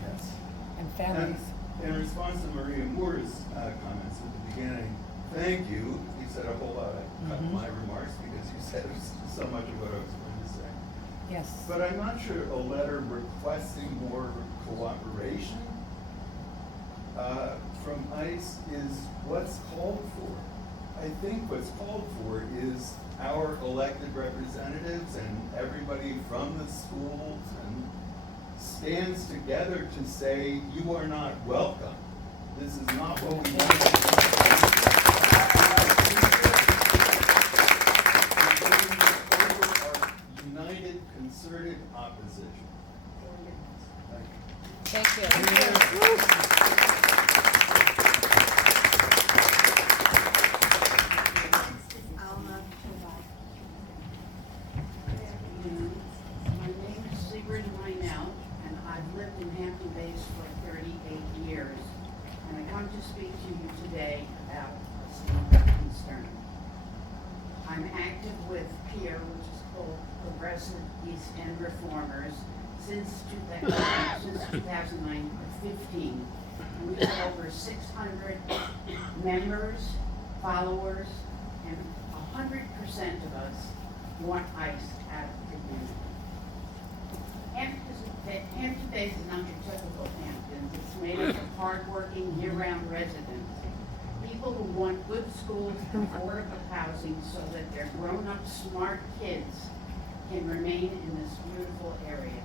Yes. And families. And in response to Maria Moore's comments at the beginning, thank you. You said a whole lot of my remarks because you said so much of what I was going to say. Yes. But I'm not sure a letter requesting more cooperation from ICE is what's called for. I think what's called for is our elected representatives and everybody from the schools and stands together to say, you are not welcome. This is not what we want. Our united, concerted opposition. Thank you. with PEER, which is called Progressive East End Reformers, since 2015. We have over 600 members, followers, and 100% of us want ICE out of the community. Hampton Bays is not your typical Hamptons. It's made up of hardworking, year-round residents. People who want good schools and affordable housing so that their grown-up smart kids can remain in this beautiful area.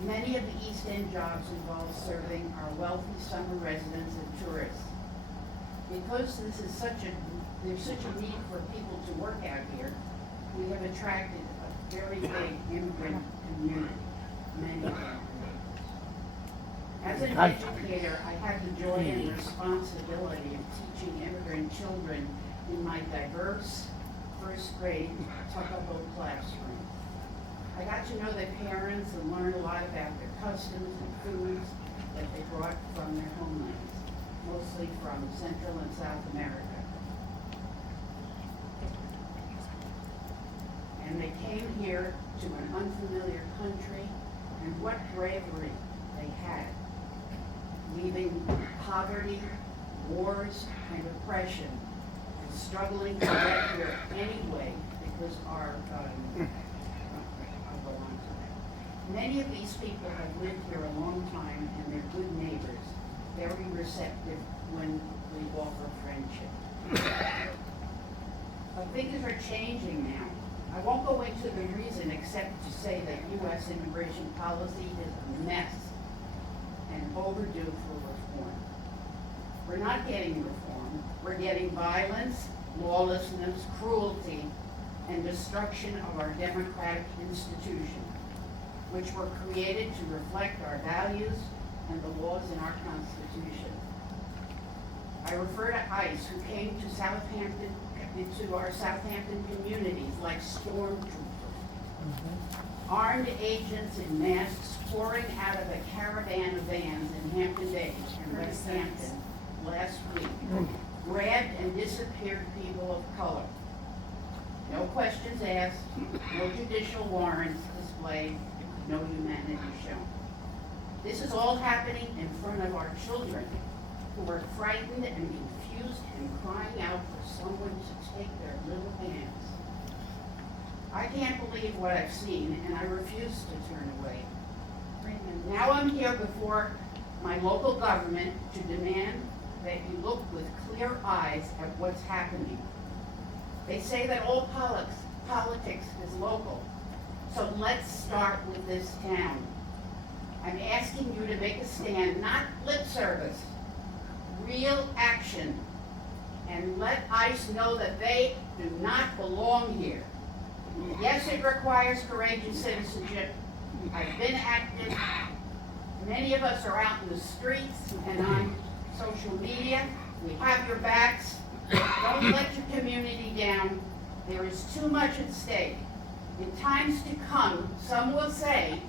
Many of the East End jobs involve serving our wealthy summer residents and tourists. Because there's such a need for people to work out here, we have attracted a very big immigrant community, many of them. As an educator, I have the joy and responsibility of teaching immigrant children in my diverse first grade Tuckabo classroom. I got to know their parents and learn a lot about their customs and foods that they brought from their homelands, mostly from Central and South America. And they came here to an unfamiliar country, and what bravery they had, leaving poverty, wars, and oppression, and struggling to get here anyway because I'll go on to that. Many of these people have lived here a long time, and they're good neighbors, very receptive when we offer friendship. But things are changing now. I won't go into the reason except to say that U.S. immigration policy is a mess and overdue for reform. We're not getting reform. We're getting violence, lawlessness, cruelty, and destruction of our democratic institutions, which were created to reflect our values and the laws in our Constitution. I refer to ICE, who came to Southampton, to our Southampton communities like stormtroopers. Armed agents in masks pouring out of a caravan of vans in Hampton Bays and West Hampton last week, grabbed and disappeared people of color. No questions asked, no judicial warrants displayed, no humanity shown. This is all happening in front of our children, who are frightened and confused and crying out for someone to take their little hands. I can't believe what I've seen, and I refuse to turn away. Now I'm here before my local government to demand that you look with clear eyes at what's happening. They say that all politics is local, so let's start with this town. I'm asking you to make a stand, not lip service, real action, and let ICE know that they do not belong here. Yes, it requires courageous citizenship. I've been active. Many of us are out in the streets and on social media. We have your backs. Don't let your community down. There is too much at stake. In times to come, some will say,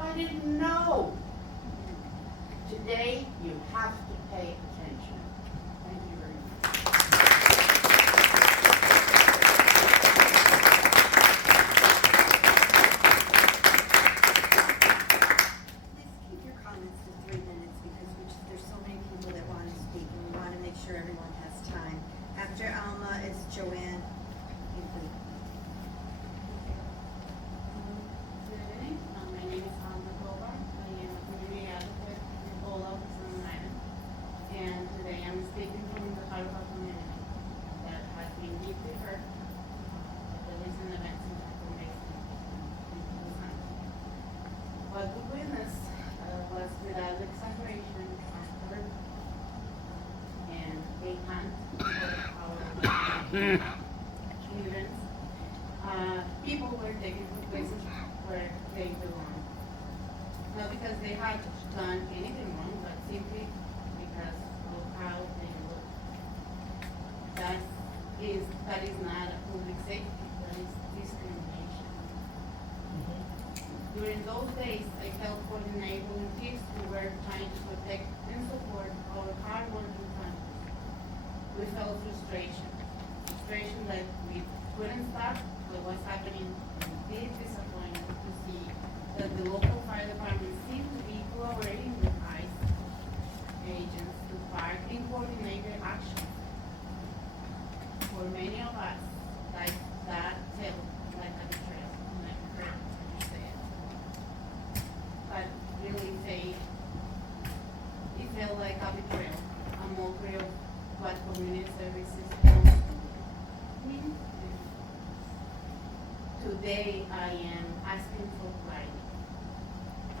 I didn't know. Today, you have to pay attention. Thank you very much. Please keep your comments to 3 minutes because there's so many people that want to speak and we want to make sure everyone has time. After Alma, it's Joanne. Good evening. My name is Alma Kovar. I am a community advocate in Polo, Long Island. And today I'm speaking from the heart of our community that has been deeply hurt by the recent events in Hampton Bays in Wisconsin. What we witnessed was, without exaggeration, hurt and a hand for our students. People were taken to places where they belong. Not because they had done anything wrong, but simply because of how they look. That is not a public safety, that is discrimination. During those days, I felt for the neighbor volunteers who were trying to protect and support our hard-working families. We felt frustration that we couldn't stop trust. Like that felt like a betrayal when I heard you say it. But really it felt like a betrayal, a mockery of what community services supposed to mean. Today I am asking for clarity.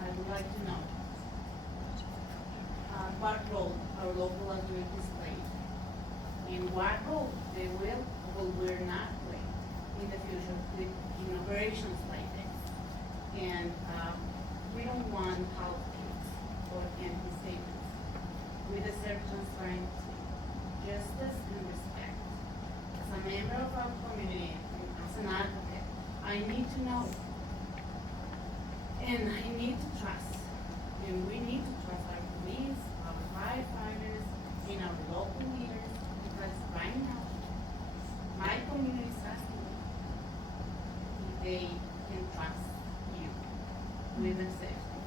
I would like to know what role our local authorities play, and what role they will or will not play in the future in operations like this. And we don't want politics or empty statements. We deserve transparency, justice, and respect. As a member of our community and as an advocate, I need to know, and I need to trust, and we need to trust our police, our firefighters, and our local leaders, because right now, my community is asking me if they can trust you with their safety.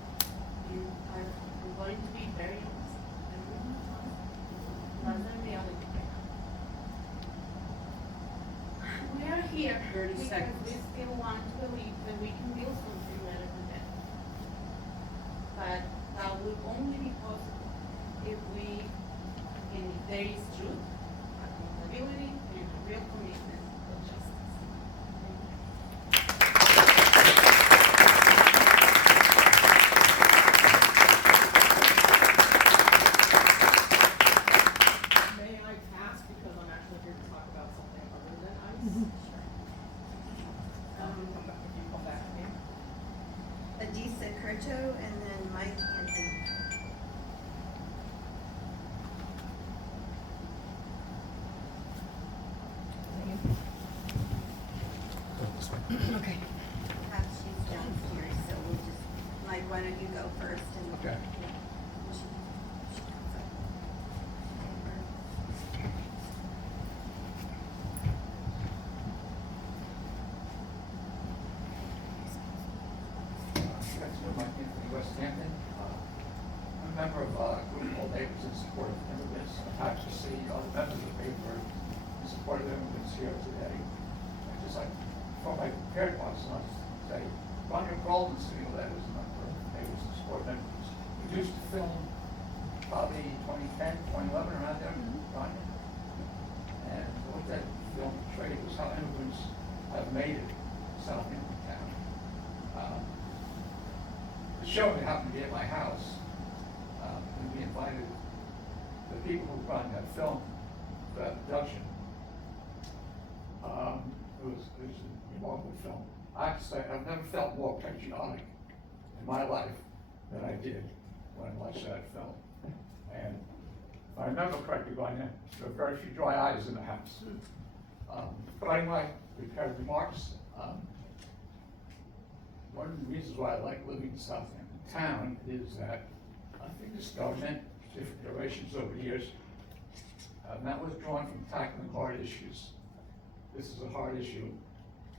And I'm going to be very honest. I really trust you. That's the reality right now. We are here 30 because seconds. we still want to believe that we can build something better than that. But that will only be possible if there is truth, accountability, and a real commitment to justice. May I pass because I'm actually here to talk about something other than ICE? Sure. Come back to me. Adisa Curto and then Mike Anthony. Okay. She's downstairs, so we'll just, Mike, why don't you go first and. Okay. She comes up. Mike Anthony, West Hampton. I'm a member of a group called Neighbors in Support of Immigrants. I'm happy to see all the members of the paper in support of immigrants here today. I just like, for my prepared parts, I want to say, Ronnie Golden sitting over there was a member of Neighbors in Support of Immigrants. Produced a film probably 2010, 2011, around there, Ronnie. And what that film portrayed was how immigrants have made it in Southampton Town. The show happened to be at my house, and we invited the people who run that film for that production. It was a remarkable film. I have to say, I've never felt more patriotic in my life than I did when I watched that film. And if I remember correctly, by now, there were very few dry eyes in the house. But my prepared remarks, one of the reasons why I like living in Southampton Town is that I think this government, different iterations over the years, have not withdrawn from tackling hard issues. This is a hard issue.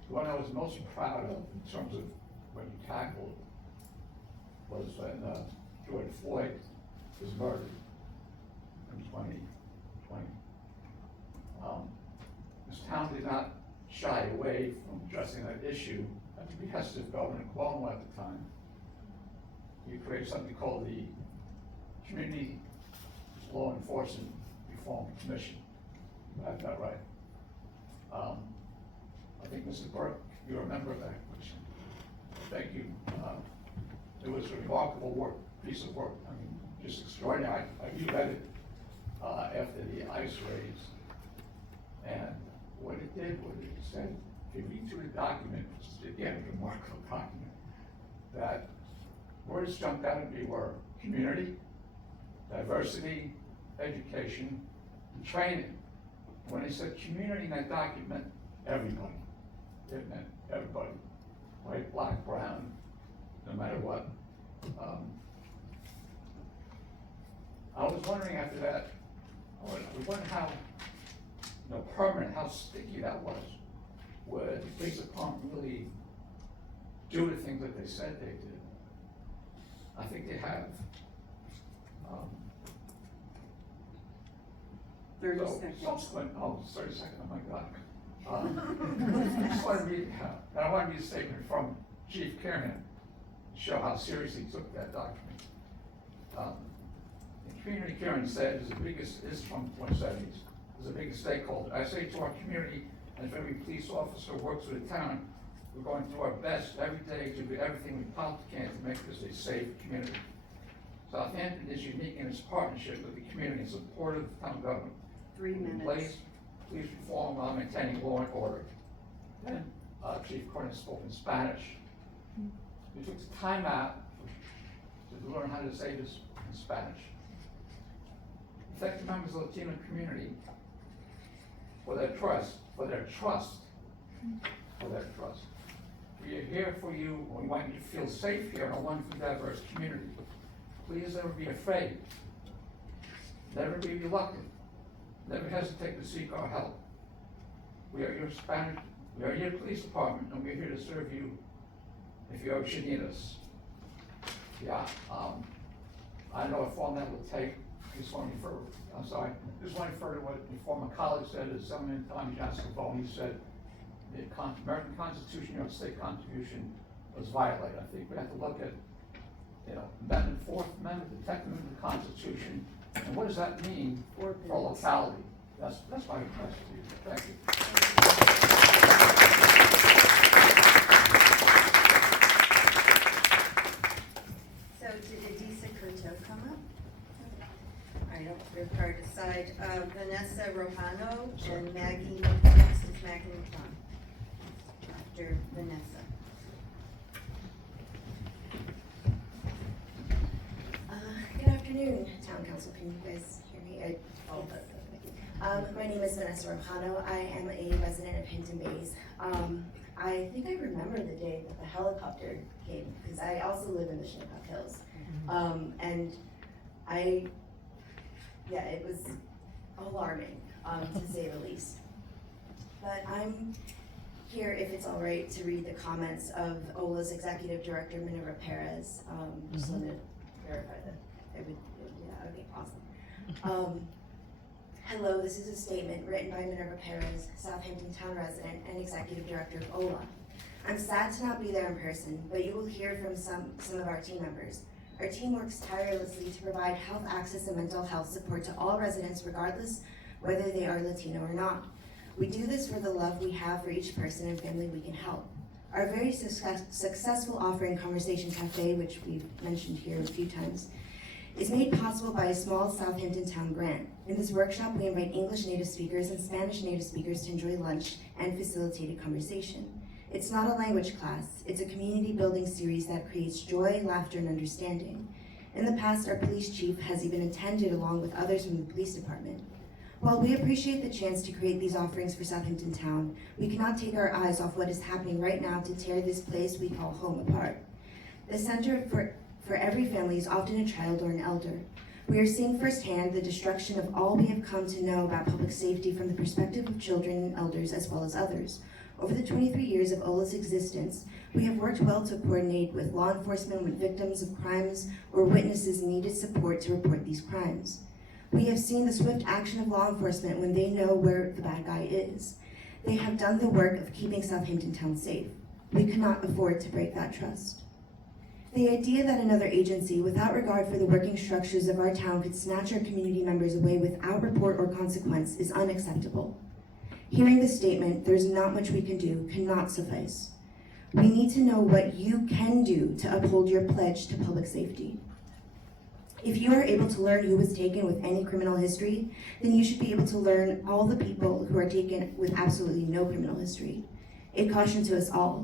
The one I was most proud of in terms of when you tackled was when George Floyd was murdered in 2020. This town did not shy away from addressing that issue at the behest of Governor Cuomo at the time. You created something called the Community Law Enforcement Reform Commission. I have that right. I think Mr. Burke, you're a member of that commission. Thank you. It was a remarkable piece of work. I mean, just extraordinary. I reread it after the ICE raids. And what it did was it said, if you read through the document, which is again a remarkable document, that words jumped out at me were community, diversity, education, and training. When they said community in that document, everybody. It meant everybody, white, black, brown, no matter what. I was wondering after that, I was wondering how permanent, how sticky that was. Would the police department really do the things that they said they did? I think they have. 30 seconds. Subsequent, 30 seconds, oh my God. just want to read, I want to read a statement from Chief Kiernan to show how seriously he took that document. Community Kieran said is the biggest, this is from 2070s, is the biggest stakeholder. I say to our community, and if every police officer works with the town, we're going to do our best every day to do everything we possibly can to make this a safe community. Southampton is unique in its partnership with the community and support of the town government. 3 minutes. Place police reform while maintaining law and order. Then Chief Cornet spoke in Spanish. We took the time out to learn how to say this in Spanish. Effective members of the Latino community, for their trust. We are here for you, and we want you to feel safe here in a wonderful, diverse community. Please never be afraid. Never be reluctant. Never hesitate to seek our help. We are your police department, and we're here to serve you if you ever should need us. Yeah, I know what form that will take. Just want to refer to what the former colleague said, as someone Tommy Johnson Bone, he said, the American Constitution, New York State Constitution was violated. I think we have to look at, Amendment, Fourth Amendment, the 10th Amendment of the Constitution, and what does that mean for locality? That's my request to you. Thank you. So did Adisa Couto come up? All right, I'll refer to side. Vanessa Rojano and Maggie, next is Maggie McClung. After Vanessa. Good afternoon, Town Council. Can you guys hear me? My name is Vanessa Rojano. I am a resident of Hinton Bays. I think I remember the day that the helicopter came, because I also live in the Shinnecock Hills. And it was alarming, to say the least. But I'm here, if it's all right, to read the comments of OLA's Executive Director, Minerva Perez. Just want to verify that that would be awesome. Hello, this is a statement written by Minerva Perez, Southampton Town resident and Executive Director of OLA. I'm sad to not be there in person, but you will hear from some of our team members. Our team works tirelessly to provide health access and mental health support to all residents, regardless whether they are Latino or not. We do this for the love we have for each person and family we can help. Our very successful offering, Conversation Cafe, which we've mentioned here a few times, is made possible by a small Southampton Town grant. In this workshop, we invite English native speakers and Spanish native speakers to enjoy lunch and facilitated conversation. It's not a language class, it's a community building series that creates joy, laughter, and understanding. In the past, our police chief has even attended along with others from the police department. While we appreciate the chance to create these offerings for Southampton Town, we cannot take our eyes off what is happening right now to tear this place we call home apart. The center for every family is often a child or an elder. We are seeing firsthand the destruction of all we have come to know about public safety from the perspective of children and elders as well as others. Over the 23 years of OLA's existence, we have worked well to coordinate with law enforcement when victims of crimes or witnesses needed support to report these crimes. We have seen the swift action of law enforcement when they know where the bad guy is. They have done the work of keeping Southampton Town safe. We cannot afford to break that trust. The idea that another agency, without regard for the working structures of our town, could snatch our community members away without report or consequence is unacceptable. Hearing this statement, there's not much we can do, cannot suffice. We need to know what you can do to uphold your pledge to public safety. If you are able to learn who was taken with any criminal history, then you should be able to learn all the people who are taken with absolutely no criminal history. A caution to us all.